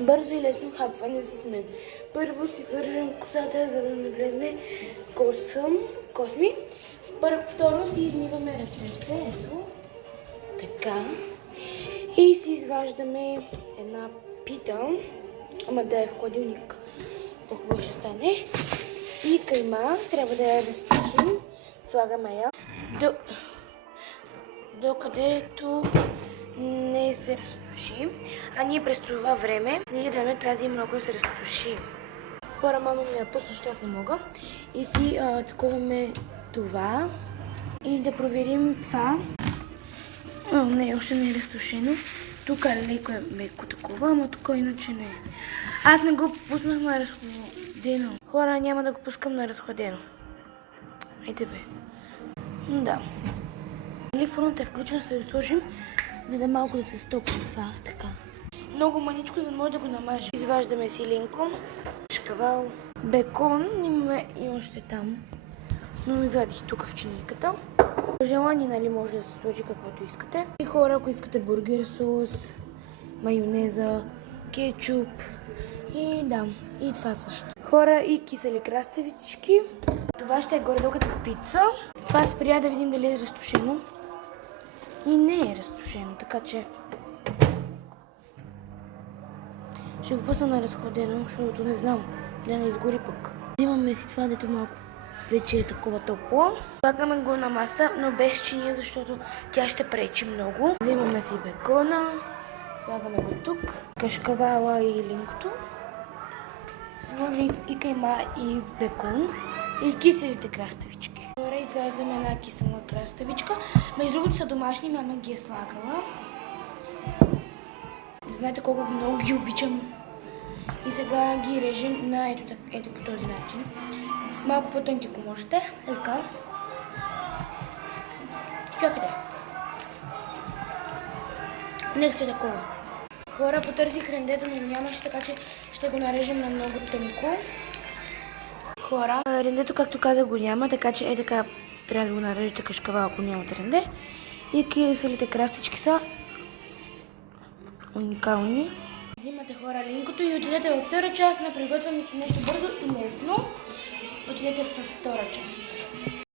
Бързо и лесно хапване с мен. Първо си вържам косата, за да не влезне косми. Второ си измиваме ръцете. Ето. Така. И си изваждаме една пита. Ама да е в хладилник. По-хубаво ще стане. И кайма. Трябва да я разтушим. Слагаме я. Докъдето не се разтуши. А ние през това време гледаме тази много да се разтуши. Хора, мама ми я пусна, защото аз не мога. И си таковаме това. И да проверим това. Не, още не е разтушено. Тук леко е меко такова, ама тук иначе не е. Аз не го пуснах на разходено. Хора, няма да го пускам на разходено. Айте бе. Да. Фурнът е включен, ще го сложим, за да малко да се стопи това. Така. Много маничко, за да може да го намажем. Изваждаме си ленко, шкавал, бекон, имаме и още там. Но извадих тук в чиниката. По желание, нали, може да се сложи каквото искате. И хора, ако искате бургер сос, майонеза, кетчуп и да, и това също. Хора, и кисели краставички. Това ще е горе-долу като пица. Това спря да видим дали е разтушено. И не е разтушено, така че ще го пусна на разходено, защото не знам, да не изгори пък. Взимаме си това, дето малко вече е такова топло. Слагаме го на маса, но без чиния, защото тя ще пречи много. Взимаме си бекона, слагаме го тук, кашкавала и линкото. Сложи и кайма, и бекон, и киселите краставички. Добре, изваждаме една кисела краставичка. Между другото са домашни, мама ги е слагала. Знаете колко много ги обичам. И сега ги режем на ето по този начин. Малко по-тънки, ако можете. Така. Чакайте. Нещо е такова. Хора, потърсих рендето, но нямаше, така че ще го нарежем на много тънко. Хора, рендето, както казах, го няма, така че така трябва да го нарежете кашкава, ако нямате ренде. И киселите краставички са уникални. Взимате, хора, линкото и отидете във втора част на приготвянето нещо бързо и лесно. Отидете във втора част.